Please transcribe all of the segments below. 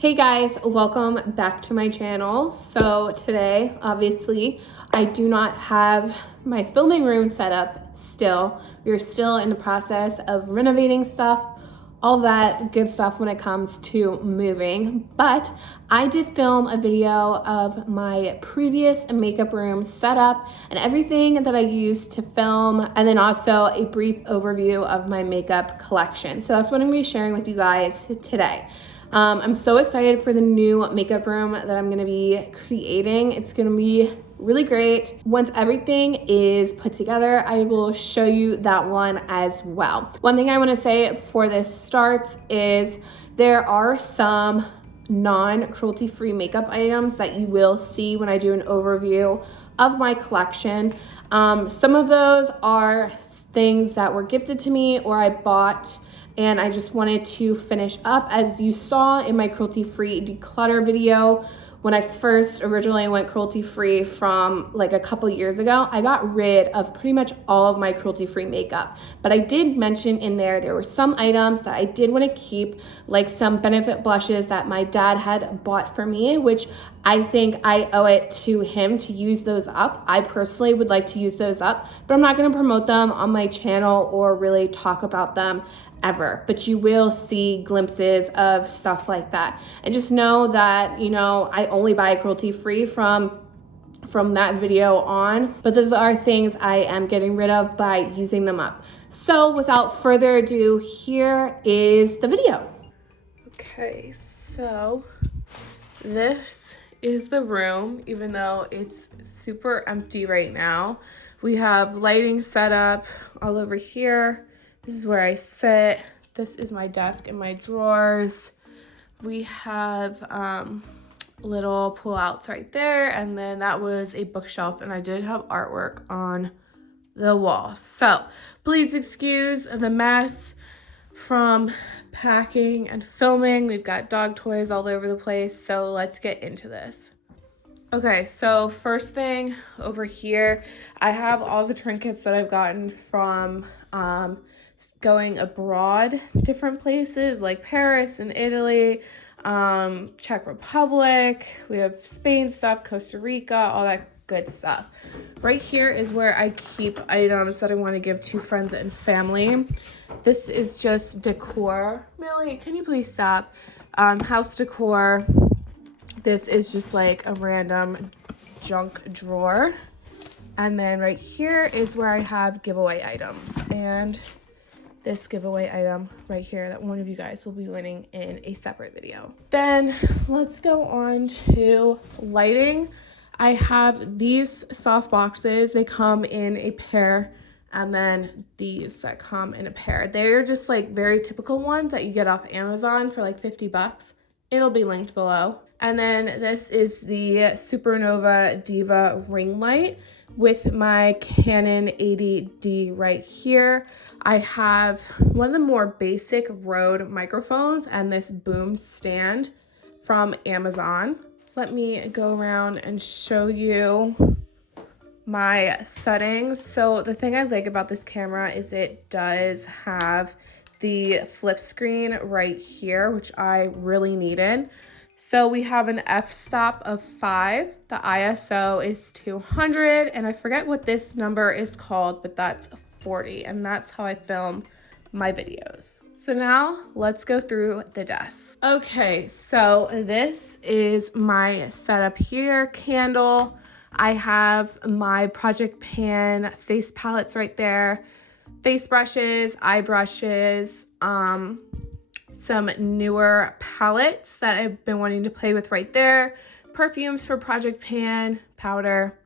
Hey guys, welcome back to my channel. So today, obviously, I do not have my filming room set up still. We're still in the process of renovating stuff, all that good stuff when it comes to moving. But I did film a video of my previous makeup room setup and everything that I used to film, and then also a brief overview of my makeup collection. So that's what I'm gonna be sharing with you guys today. I'm so excited for the new makeup room that I'm gonna be creating. It's gonna be really great. Once everything is put together, I will show you that one as well. One thing I wanna say before this starts is there are some non-cruelty-free makeup items that you will see when I do an overview of my collection. Some of those are things that were gifted to me or I bought, and I just wanted to finish up. As you saw in my cruelty-free declutter video, when I first originally went cruelty-free from like a couple years ago, I got rid of pretty much all of my cruelty-free makeup. But I did mention in there were some items that I did want to keep, like some Benefit blushes that my dad had bought for me, which I think I owe it to him to use those up. I personally would like to use those up, but I'm not going to promote them on my channel or really talk about them ever, but you will see glimpses of stuff like that. And just know that, you know, I only buy cruelty free from that video on, but those are things I am getting rid of by using them up. So without further ado, here is the video. Okay, so this is the room, even though it's super empty right now. We have lighting set up all over here. This is where I sit. This is my desk and my drawers. We have little pull-outs right there, and then that was a bookshelf, and I did have artwork on the wall. So please excuse the mess from packing and filming. We've got dog toys all over the place, so let's get into this. Okay, so first thing over here, I have all the trinkets that I've gotten from going abroad, different places like Paris and Italy, Czech Republic. We have Spain stuff, Costa Rica, all that good stuff. Right here is where I keep items that I want to give to friends and family. This is just decor. Millie, can you please stop? House decor. This is just like a random junk drawer. And then right here is where I have giveaway items. And this giveaway item right here that one of you guys will be winning in a separate video. Then let's go on to lighting. I have these soft boxes. They come in a pair, and then these that come in a pair. They're just like very typical ones that you get off Amazon for like 50 bucks. It'll be linked below. And then this is the Supernova Diva ring light with my Canon 80D right here. I have one of the more basic Rode microphones and this boom stand from Amazon. Let me go around and show you my settings. So the thing I like about this camera is it does have the flip screen right here, which I really needed. So we have an f-stop of 5. The ISO is 200, and I forget what this number is called, but that's 40, and that's how I film my videos. So now let's go through the desk. Okay, so this is my setup here. Candle. I have my Project Pan face palettes right there. Face brushes, eye brushes, some newer palettes that I've been wanting to play with right there. Perfumes for Project Pan, powder,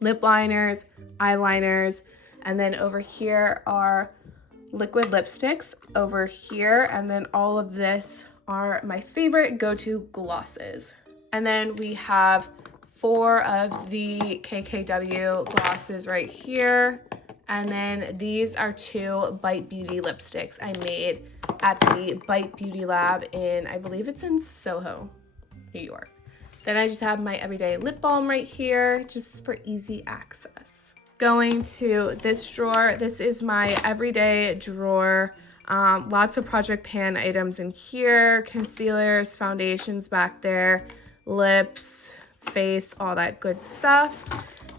lip liners, eyeliners, and then over here are liquid lipsticks over here, and then all of this are my favorite go-to glosses. And then we have 4 of the KKW glosses right here. And then these are 2 Bite Beauty lipsticks I made at the Bite Beauty Lab in, I believe it's in Soho, New York. Then I just have my everyday lip balm right here, just for easy access. Going to this drawer, this is my everyday drawer. Lots of Project Pan items in here, concealers, foundations back there, lips, face, all that good stuff.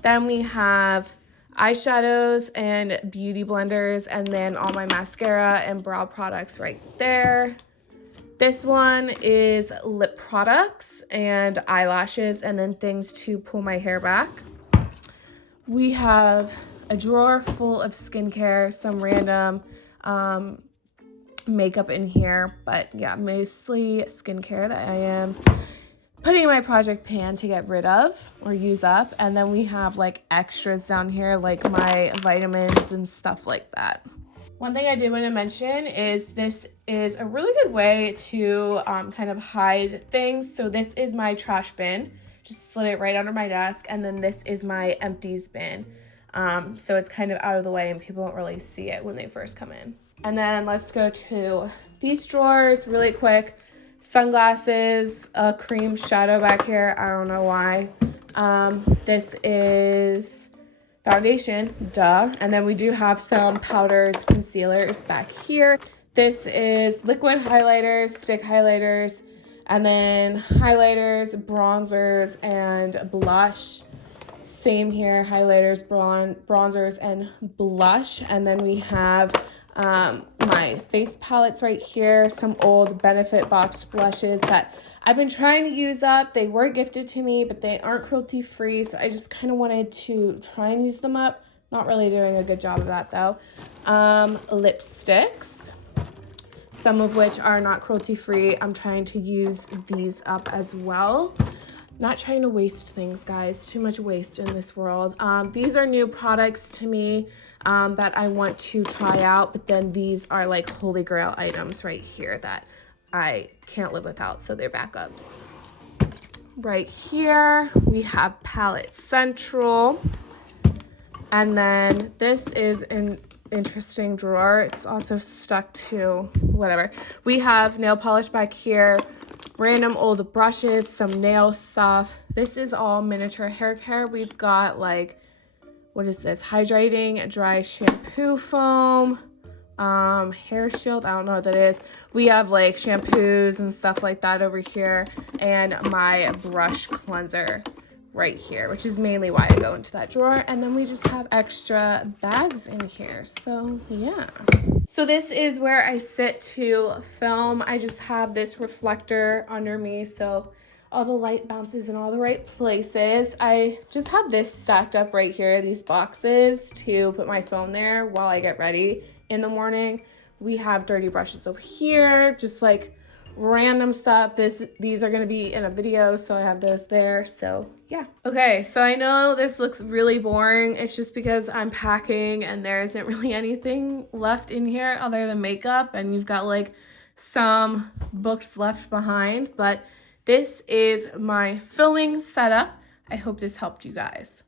Then we have eyeshadows and beauty blenders, and then all my mascara and brow products right there. This one is lip products and eyelashes, and then things to pull my hair back. We have a drawer full of skincare, some random makeup in here, but yeah, mostly skincare that I am putting in my Project Pan to get rid of or use up. And then we have like extras down here, like my vitamins and stuff like that. One thing I did want to mention is this is a really good way to kind of hide things. So this is my trash bin, just slid it right under my desk, and then this is my empties bin. So it's kind of out of the way and people don't really see it when they first come in. And then let's go to these drawers really quick. Sunglasses, a cream shadow back here. I don't know why. This is foundation, duh. And then we do have some powders, concealers back here. This is liquid highlighters, stick highlighters, and then highlighters, bronzers, and blush. Same here, highlighters, bronzers, and blush. And then we have my face palettes right here, some old Benefit boxed blushes that I've been trying to use up. They were gifted to me, but they aren't cruelty free, so I just kind of wanted to try and use them up. Not really doing a good job of that though. Lipsticks, some of which are not cruelty free. I'm trying to use these up as well. Not trying to waste things, guys. Too much waste in this world. These are new products to me that I want to try out, but then these are like holy grail items right here that I can't live without, so they're backups. Right here, we have Palette Central. And then this is an interesting drawer. It's also stuck to whatever. We have nail polish back here, random old brushes, some nail stuff. This is all miniature hair care. We've got like, what is this? Hydrating dry shampoo foam, hair shield. I don't know what that is. We have like shampoos and stuff like that over here, and my brush cleanser right here, which is mainly why I go into that drawer. And then we just have extra bags in here. So yeah. So this is where I sit to film. I just have this reflector under me, so all the light bounces in all the right places. I just have this stacked up right here, these boxes, to put my phone there while I get ready in the morning. We have dirty brushes over here, just like random stuff. These are gonna be in a video, so I have those there. So yeah. Okay, so I know this looks really boring. It's just because I'm packing and there isn't really anything left in here other than makeup, and you've got like some books left behind, but this is my filming setup. I hope this helped you guys.